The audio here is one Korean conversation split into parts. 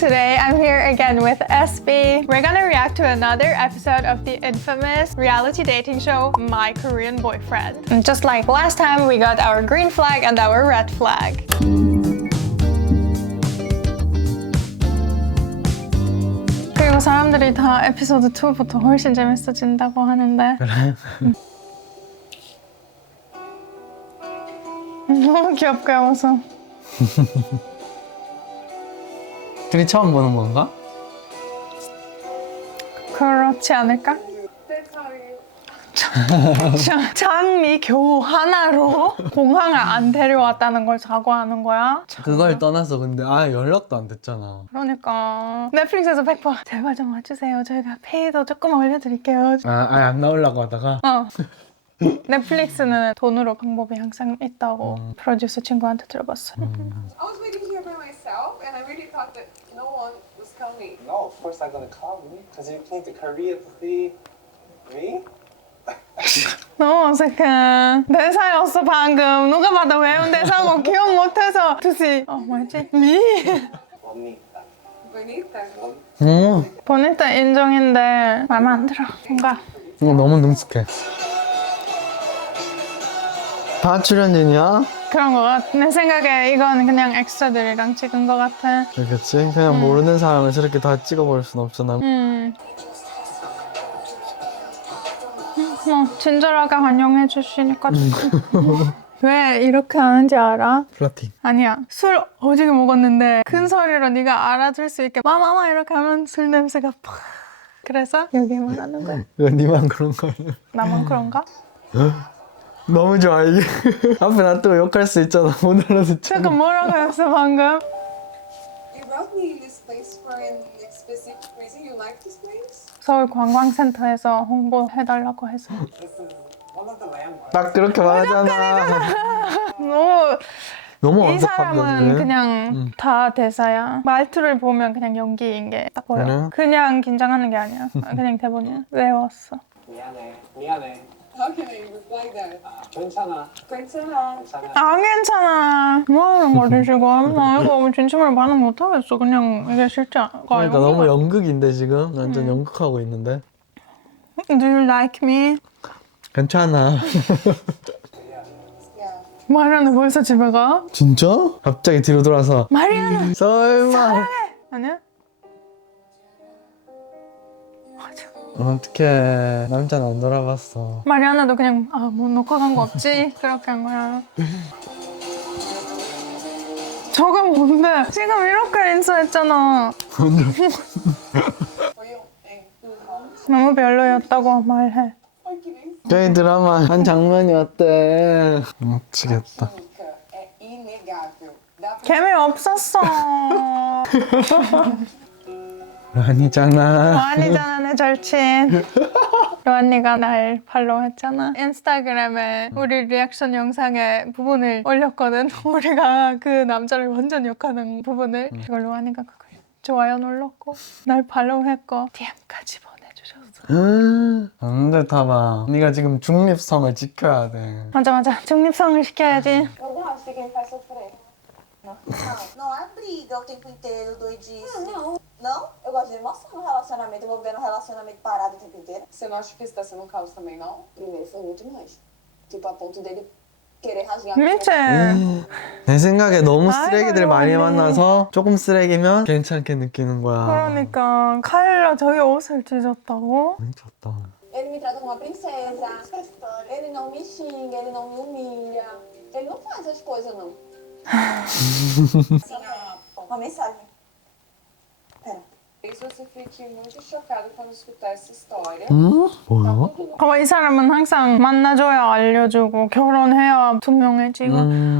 Today I'm here again with SB. We're gonna react to another episode of the infamous reality dating show, My Korean Boyfriend. And just like last time, we got our green flag and our red flag. 그리고 사람들이 다 에피소드 2부터 훨씬 재밌어진다고 하는데 그래? 너무 귀엽게 웃어. 둘이 처음 보는 건가? 그렇지 않을까? 장미교 하나로 공항을 안 데려왔다는 걸 사과하는 거야? 그걸 떠나서 근데 연락도 안 됐잖아. 그러니까 넷플릭스에서 100% 제발 좀 와주세요. 저희가 페이도 조금 올려드릴게요. 안 나오려고 하다가 넷플릭스는 돈으로 방법이 항상 있다고 프로듀서 친구한테 들어봤어요. I was waiting here by myself, and I really thought that no one was coming. No, of course I'm gonna call me. Because you came to Korea to see me? 너무 어색해. 대사였어 방금. 누가 봐도 외운 대사고 기억 못해서 두시 뭐였지? 미? Bonita. Bonita. 보니까 인정인데 마음에 안 들어. 뭔가 너무 능숙해. 다 출연진이야? 그런 거 같아. 내 생각에 이건 그냥 엑스트라들이랑 찍은 거 같아. 그렇겠지? 그냥 모르는 사람을 저렇게 다 찍어버릴 순 없잖아. 뭐 친절하게 환영해 주시니까 왜 이렇게 하는지 알아? 플러팅. 아니야. 술 오지게 먹었는데 큰 소리로 네가 알아들 수 있게 마마마 이렇게 하면 술 냄새가 팍. 그래서 여기만 하는 거야. 이거 니만 그런 거야. 나만 그런가? 너무 좋아 이게. 앞에 놔두고 욕할 수 있잖아. 못 알아듣잖아. 잠깐 뭐라고 했어 방금? You brought me this place for a specific reason. You like this place? 서울 관광센터에서 홍보해달라고 해서 This is one of the landmarks. 딱 그렇게 말하잖아. 너무 너무 이 사람은 완벽한데. 그냥 다 대사야. 말투를 보면 그냥 연기인 게 딱 보여. 그래? 그냥 긴장하는 게 아니야. 그냥 대본이야. 외웠어. 미안해. How can I reply that? 괜찮아. 괜찮아. 괜찮아. 안 괜찮아. 뭐 하는 거지 지금? 나 이거 진심으로 반응 못 하겠어. 그냥 이게 실제 거 그러니까 너무 연극인데 지금? 완전 연극하고 있는데. Do you like me? 괜찮아. Yeah. 마리아나 벌써 집에 가? 진짜? 갑자기 뒤로 돌아서 마리아나 설마. 아니야? 어떡해. 남자는 안 돌아봤어. 마리아나도 그냥 뭐 놓고 간 거 없지? 그렇게 한 거야. 저건 뭔데? 지금 이렇게 인사했잖아. For you. Hey, good house. 너무 별로였다고 말해. I'm kidding. 저희 드라마 한 장면이었대. 미치겠다. Nunca. É inegável. Dá pra... 재미없었어. 아니잖아. 아니잖아 내 절친. 로안니가 날 팔로우했잖아. 인스타그램에 우리 리액션 영상에 부분을 올렸거든. 우리가 그 남자를 완전 욕하는 부분을. 그걸 로안니가 그걸 좋아요 눌렀고 날 팔로우했고 DM까지 보내주셨어. 안돼 타봐. 네가 지금 중립성을 지켜야 돼. 맞아 중립성을 시켜야지. Eu gosto de quem faz sofrer. Não é briga o tempo inteiro, doidice. Não? Eu gosto de emoção no relacionamento. Eu vou viver num relacionamento parado o tempo inteiro. Você não acha que isso tá sendo um caos também, não? Primeiro foi muito mais. Tipo, a ponto dele querer rasgar. 미치. 내 생각에 너무 쓰레기들 아이고, 많이 언니. 만나서 조금 쓰레기면 괜찮게 느끼는 거야. 그러니까 카일라 저기 옷을 찢었다고? 미쳤다. Ele me trata como uma princesa. Ele não me xinga, ele não me humilha. Ele não faz essas coisas, não. Uma mensagem. Pera. Isso você fique muito chocado quando escutar essa história. 뭐야? 이 사람은 항상 만나줘야 알려주고 결혼해야 투명해지고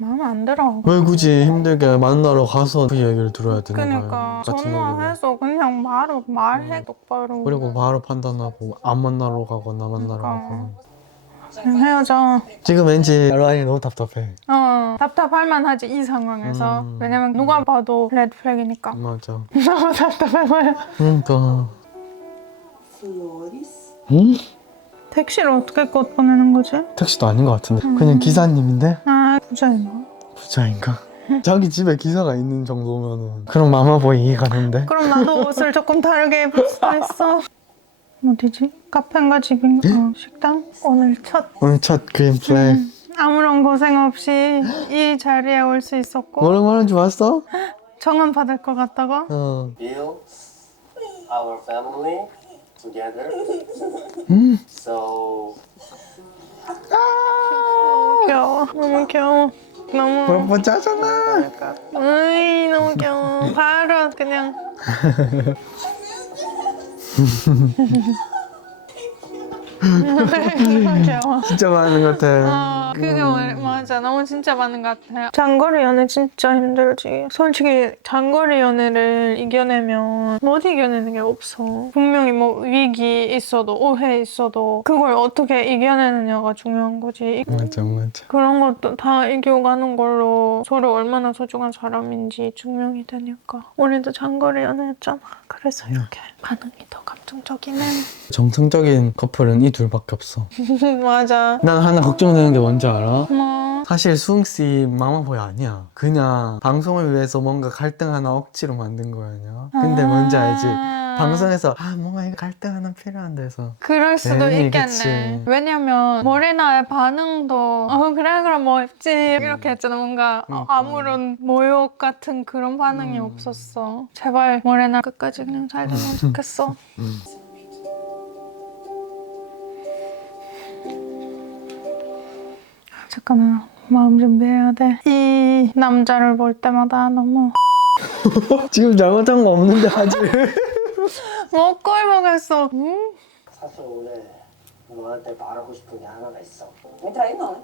마음에 안 들어. 왜 굳이 힘들게 만나러 가서 그 얘기를 들어야 되는 그러니까 거야? 같은 얘기를. 전화해서 그냥 바로 말해 똑바로. 그리고 바로 판단하고 안 만나러 가거나 만나러 가거나. 그냥 헤어져. 지금 왠지 로안이 너무 답답해. 답답할 만하지 이 상황에서. 왜냐면 누가 봐도 레드 플래그니까. 맞아. 너무 답답해 보여. 그러니까. Flores. 응? 택시를 어떻게 꽃 보내는 거지? 택시도 아닌 것 같은데. 그냥 기사님인데? 부자인가? 부자인가? 자기 집에 기사가 있는 정도면은 그럼 마마보이 이해가 되는데. 그럼 나도 옷을 조금 다르게 입을 수도 있어. 어디지? 카페인가 집인가? 식당? 오늘 첫 그린 플레이. 아무런 고생 없이 이 자리에 올 수 있었고 뭐라고 하는지 봤어? 정은 받을 것 같다고? Build our family together. So 너무 귀여워. 너무 귀여워. 너무 프로포즈 하잖아. 으이 너무 귀여워. 바로 그냥 너무 귀여워. 진짜 많은 것 같아. 그게 맞아. 너무 진짜 많은 것 같아. 장거리 연애 진짜 힘들지. 솔직히 장거리 연애를 이겨내면 못 이겨내는 게 없어. 분명히 뭐 위기 있어도 오해 있어도 그걸 어떻게 이겨내느냐가 중요한 거지. 맞아. 그런 것도 다 이겨가는 걸로 서로 얼마나 소중한 사람인지 증명이 되니까. 우리도 장거리 연애했잖아. 그래서 이렇게 반응이 더 감정적이네. 정상적인 커플은 이 둘밖에 없어. 맞아. 난 하나 걱정되는 게 뭔지 알아? 뭐 사실 수흥씨 마마보이 아니야. 그냥 방송을 위해서 뭔가 갈등 하나 억지로 만든 거야. 근데 뭔지 알지? 방송에서 뭔가 이거 갈등 하나 필요한데 해서 그럴 수도 에이, 있겠네. 그치. 왜냐면 모레나의 반응도 그래 그럼 뭐 했지 이렇게 했잖아. 뭔가 아무런 모욕 같은 그런 반응이 없었어. 제발 모레나 끝까지 그냥 잘 되면 좋겠어. 잠깐만 마음 준비해야 돼. 이 남자를 볼 때마다 너무 지금 잘못한 거 없는데 아직. 못 꼴보겠어. 사실 오늘 너한테 말하고 싶은 게 하나가 있어. Me trair não,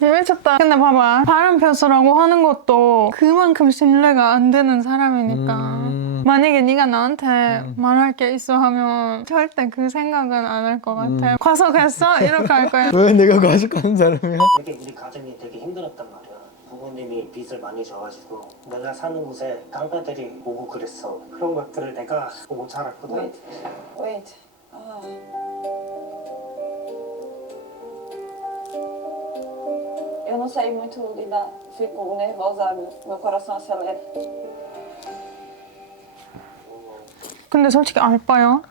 né? 미쳤다. 근데 봐봐. 바람 펴서라고 하는 것도 그만큼 신뢰가 안 되는 사람이니까. 만약에 네가 나한테 말할 게 있어 하면 절대 그 생각은 안 할 것 같아. 과속했어? 이렇게 할 거야. 왜 내가 과식하는 사람이야? 되게 우리 가정이 되게 힘들었단 말이야. 부모님이 빚을 많이 져가지고 내가 사는 곳에 깡패들이 오고 그랬어. 그런 것들을 내가 보고 자랐거든. Wait. Wait. Eu não sei muito lidar. Fico nervosa, meu coração acelera. 근데 솔직히 알바야?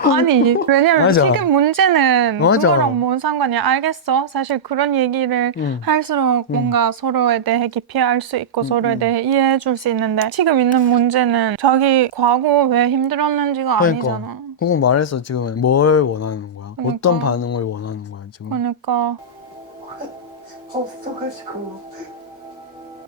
아니 왜냐면 맞아. 지금 문제는 맞아. 그거랑 뭔 상관이야. 알겠어. 사실 그런 얘기를 할수록 뭔가 서로에 대해 깊이 알 수 있고 서로에 대해 이해해 줄 수 있는데 지금 있는 문제는 자기 과거 왜 힘들었는지가 아니잖아. 그거 말해서 지금 뭘 원하는 거야? 그러니까. 어떤 반응을 원하는 거야 지금? 그러니까 없어가지고.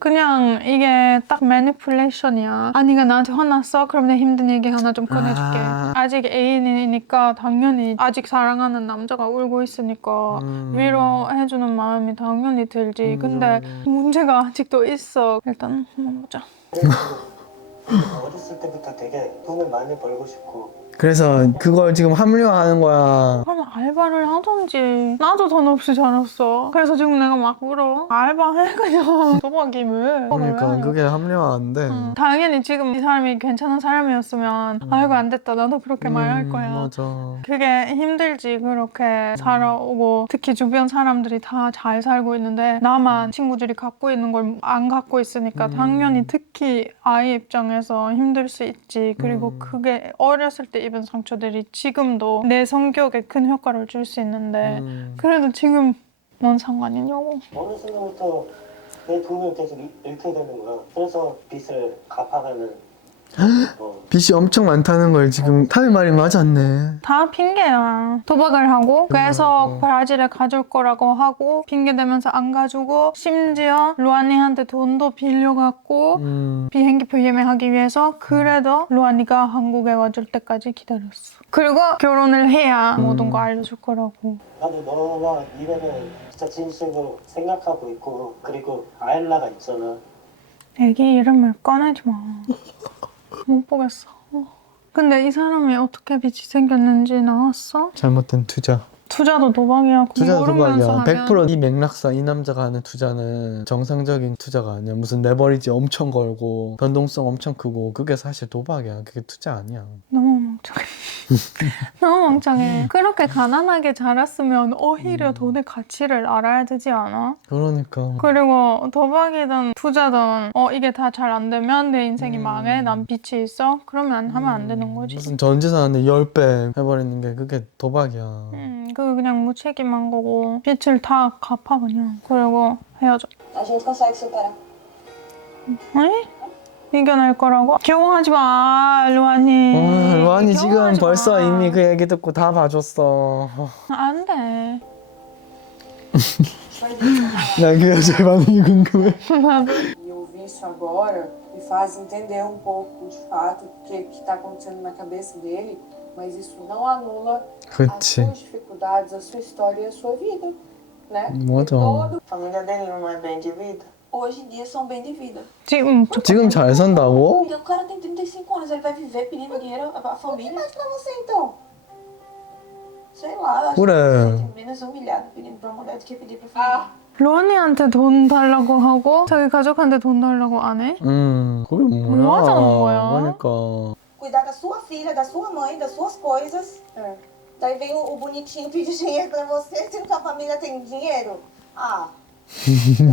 그냥 이게 딱 매니플레이션이야. 네가 나한테 화났어? 그럼 내 힘든 얘기 하나 좀 꺼내줄게. 아직 애인이니까 당연히 아직 사랑하는 남자가 울고 있으니까 위로해주는 마음이 당연히 들지. 근데 문제가 아직도 있어. 일단 한번 보자. 어렸을 때부터 되게 돈을 많이 벌고 싶고 그래서 그걸 지금 합리화하는 거야. 그러면 알바를 하던지. 나도 돈 없이 자랐어. 그래서 지금 내가 막 울어. 알바해 그냥. 도박이 왜? 그러니까 그게 합리화 안 돼. 당연히 지금 이 사람이 괜찮은 사람이었으면 아이고 안 됐다. 나도 그렇게 말할 거야. 맞아. 그게 힘들지. 그렇게 살아오고 특히 주변 사람들이 다 잘 살고 있는데 나만 친구들이 갖고 있는 걸 안 갖고 있으니까 당연히 특히 아이 입장에서 힘들 수 있지. 그리고 그게 어렸을 때 입은 상처들이 지금도 내 성격에 큰 효과를 줄 수 있는데 그래도 지금 뭔 상관이냐고. 어느 순간부터 내 돈을 계속 잃게 되는 거야. 그래서 빚을 갚아가는 빚이 엄청 많다는 걸 지금 타의 말이 맞았네. 다 핑계야. 도박을 하고 계속 브라질에 가줄 거라고 하고 핑계대면서 안 가주고 심지어 루안이한테 돈도 빌려갖고 비행기표 예매하기 위해서 그래도 루안이가 한국에 와줄 때까지 기다렸어. 그리고 결혼을 해야 모든 거 알려줄 거라고. 나도 너와 미래는 진짜 진심으로 생각하고 있고 그리고 아일라가 있잖아. 애기 이름을 꺼내지 마. 못 보겠어. 근데 이 사람이 어떻게 빚이 생겼는지 나왔어? 잘못된 투자. 투자도 도박이야. 투자 모르면서 도박이야. 하면. 100% 이 맥락상 이 남자가 하는 투자는 정상적인 투자가 아니야. 무슨 레버리지 엄청 걸고 변동성 엄청 크고 그게 사실 도박이야. 그게 투자 아니야. 너무 멍청해. 멍청해. 너무 멍청해. 그렇게 가난하게 자랐으면 오히려 돈의 가치를 알아야 되지 않아? 그러니까. 그리고 도박이든 부자든 이게 다 잘 안 되면 내 인생이 망해. 난 빚이 있어. 그러면 하면 안 되는 거지. 무슨 전 재산의 10배 해버리는 게 그게 도박이야. 그거 그냥 무책임한 거고 빚을 다 갚아 그냥. 그리고 헤어져. A gente consegue superar. 아니? 이겨낼 거라고? 경호하지 마, 루아니. 루안이 지금 경호하지 벌써 마. 이미 그 얘기 듣고 다 봐줬어. 안 돼. 난 그 여자의 반응이 궁금해. E ouvir isso agora me faz entender um pouco, de fato, o que está acontecendo na cabeça dele, mas isso não anula as 그치. suas dificuldades, a sua história e a sua vida, né? 맞아. Todo A família dele não é bem de vida. Hoje em dia são bem de vida. 지금 잘 산다고? O cara tem 35 anos, ele vai viver pedindo dinheiro à família. Mas pra você então? Sei lá, eu acho 그래. que você é menos humilhado pedindo pra mulher do que pedir pra família. 루아니한테 돈 달라고 하고 자기 가족한테 돈 달라고 안 해? 그게 뭐야? 뭐 하자는 거야? 그러니까. Cuidar da sua filha, da sua mãe, das suas coisas. Daí vem o bonitinho pedir dinheiro pra você, sendo que a família tem dinheiro. Ah,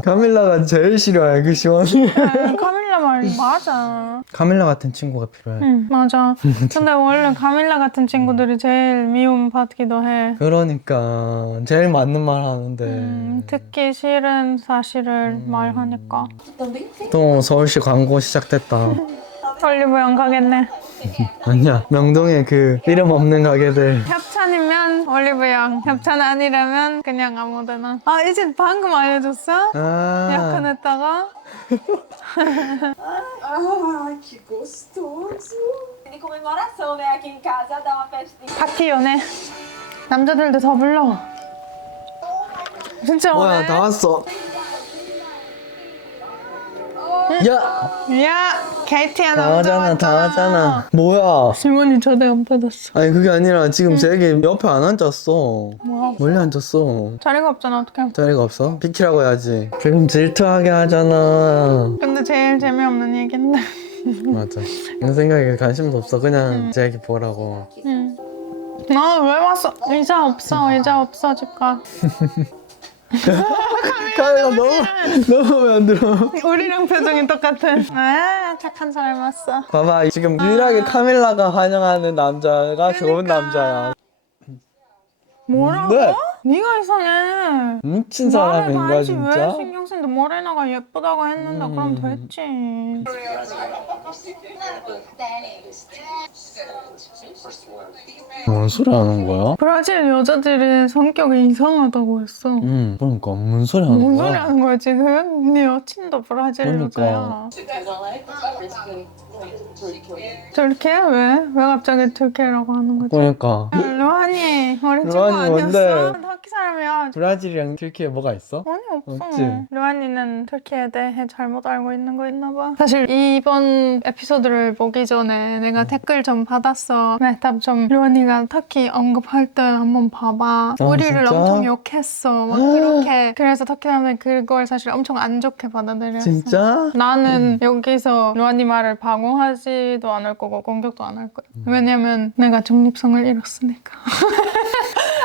카밀라가 제일 싫어해 그 시원이. 카밀라 말이 맞아. 카밀라 같은 친구가 필요해. 응, 맞아. 근데 원래 카밀라 같은 친구들이 제일 미움받기도 해. 그러니까 제일 맞는 말 하는데. 듣기 싫은 사실을 말하니까. também tem. 또 서울시 광고 시작됐다. 올리브영 가겠네. 아니야, 명동에 그 이름 없는 가게들. 협찬이면 올리브영, 협찬 아니라면 그냥 아무데나. 아, 이제 방금 알려줬어? 약간했다가 Ah, que gostoso! De comemoração, né? Aqui em casa dá uma festinha. 파티 연애. 남자들도 더 불러. 진짜 뭐야, 오네. 다 왔어. 야, 야, 케이티야 다 남자 하잖아, 다 왔잖아. 하잖아. 뭐야? 질문이 초대 안 받았어. 아니 그게 아니라 지금 쟤기 옆에 안 앉았어. 뭐야? 멀리 앉았어. 자리가 없잖아, 어떡해. 자리가 없어? 비키라고 해야지. 지금 질투하게 하잖아. 근데 제일 재미없는 얘긴데. 맞아. 내 생각에 관심도 없어. 그냥 제 얘기 보라고. 응. 아, 왜 왔어? 의자 없어, 집 가. 카메라 너무 마음에 안 들어. 우리랑 표정이 똑같아. 아, 착한 사람 왔어. 봐봐, 지금 유일하게 카밀라가 환영하는 남자가 좋은 남자야. 뭐라고? 네. 네가 이상해. 미친 사람인가 말해봐야지. 진짜? 왜 신경 쓰는데 모레나가 예쁘다고 했는데 그럼 됐지. 뭔 소리 하는 거야? 브라질 여자들의 성격이 이상하다고 했어. 그러니까 뭔 소리 하는 뭔 거야? 소리 하는 거야 지금? 네 여친도 브라질 그러니까. 여자야. türkiye 왜? 왜 갑자기 türkiye라고 하는 거지? 그러니까 루아니 우리 친구 루아니 아니었어? 뭔데? 터키 사람이야. 브라질이랑 튀르키예 뭐가 있어? 아니 없어. 없지. 루아니는 터키에 대해 잘못 알고 있는 거 있나 봐. 사실 이번 에피소드를 보기 전에 내가 댓글 좀 받았어. 메탑 좀 루아니가 터키 언급할 때 한번 봐봐. 우리를 진짜? 엄청 욕했어. 막 그렇게. 그래서 터키 사람들이 그걸 사실 엄청 안 좋게 받아들였어. 진짜? 나는 여기서 루아니 말을 방어하지도 않을 거고 공격도 안 할 거야. 왜냐면 내가 중립성을 잃었으니까.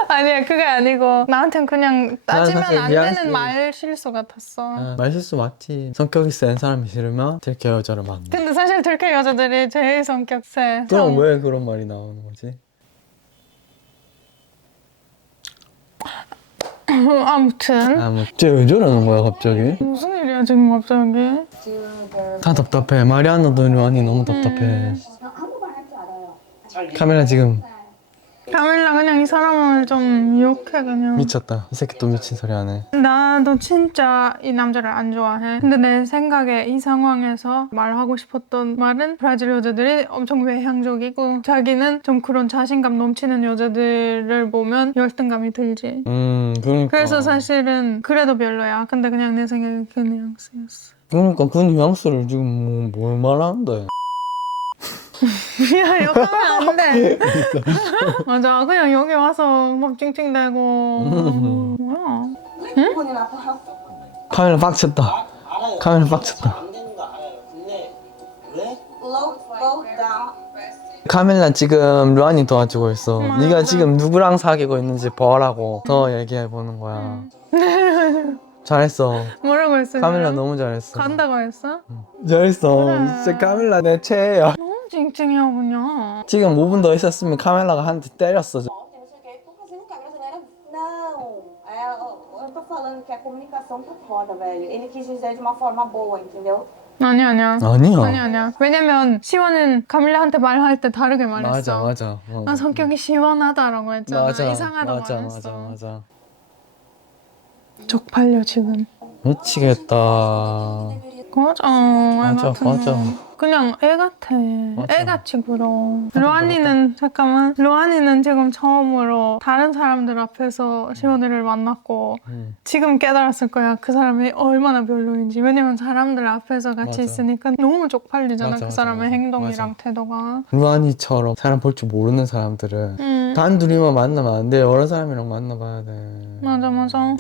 아니야 그게 아니고 나한텐 그냥 따지면 사실 안 뉘앙스. 되는 말 실수 같았어. 말실수 맞지. 성격이 센 사람이 싫으면 튀르키예 여자를 만나. 근데 사실 들켜 여자들이 제일 성격 세. 그럼 왜 그런 말이 나오는 거지? 아무튼 쟤왜 저러는 거야 갑자기? 무슨 일이야 지금 갑자기? 다 답답해. 말이 안 나오는 루안이 너무 답답해. 카메라 지금 카밀라 그냥 이 사람을 좀 욕해 그냥. 미쳤다. 이 새끼 또 미친 소리 하네. 나도 진짜 이 남자를 안 좋아해. 근데 내 생각에 이 상황에서 말하고 싶었던 말은 브라질 여자들이 엄청 외향적이고 자기는 좀 그런 자신감 넘치는 여자들을 보면 열등감이 들지. 그러니까. 그래서 사실은 그래도 별로야. 근데 그냥 내 생각에 그 뉘앙스였어. 그러니까 그 뉘앙스를 지금 뭘 말하는데? 야, 욕하면 안 돼. 맞아. 그냥 여기 와서 막 찡찡대고. 뭐야. Ícone na porta. 카메라 빡쳤다. 카메라 빡쳤다. 안 되는 거 알아요. 근데 왜 low down. 카밀라 지금 루안이 도와주고 있어. 네가 지금 누구랑 사귀고 있는지 보라고 더 얘기해 보는 거야. 잘했어. 뭐라고 했어? 카밀라 지금? 너무 잘했어. 간다고 했어? 잘했어. 그래. 진짜 카밀라 내 최애야. 너무 찡찡이야 그냥. 지금 5분 더 있었으면 카밀라가 한 대 때렸어. Não sei o que, tô fazendo câmera, não era. Não, eu tô falando que a comunicação tá foda, velho. Ele quis dizer de uma forma boa, entendeu? 아니야. 아니야. 아니야. 왜냐면 시원은 카밀라한테 말할 때 다르게 말했어. 맞아. 난 성격이 시원하다라고 했잖아. 맞아. 이상하다고 맞아. 말했어. 맞아. 쪽팔려 지금. 미치겠다. 맞아. 맞아. 그냥 애 같아. 맞아. 애같이 굴어. 로안이는 잠깐만. 로안이는 지금 처음으로 다른 사람들 앞에서 시원이를 만났고 지금 깨달았을 거야. 그 사람이 얼마나 별로인지. 왜냐면 사람들 앞에서 같이 맞아. 있으니까 너무 쪽팔리잖아. 맞아, 그 사람의 맞아. 행동이랑 맞아. 태도가. 루안이처럼 사람 볼 줄 모르는 사람들은 단둘이만 만나면 안 돼. 여러 사람이랑 만나봐야 돼. 맞아.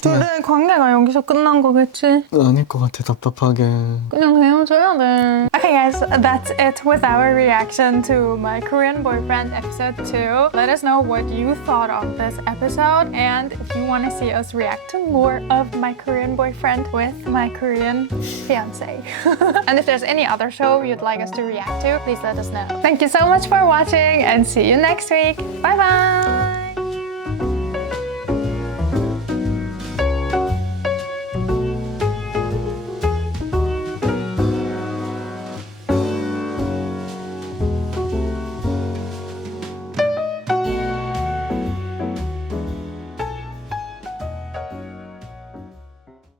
둘의 관계가 여기서 끝난 거겠지? 아닐 것 같아. 답답하게. 그냥 헤어져야 돼. Okay guys, that's it with our reaction to My Korean Boyfriend episode 2. Let us know what you thought of this episode and if you want to see us react to more of My Korean Boyfriend with my Korean fiance. And if there's any other show you'd like us to react to, please let us know. Thank you so much for watching and see you next week. Bye bye!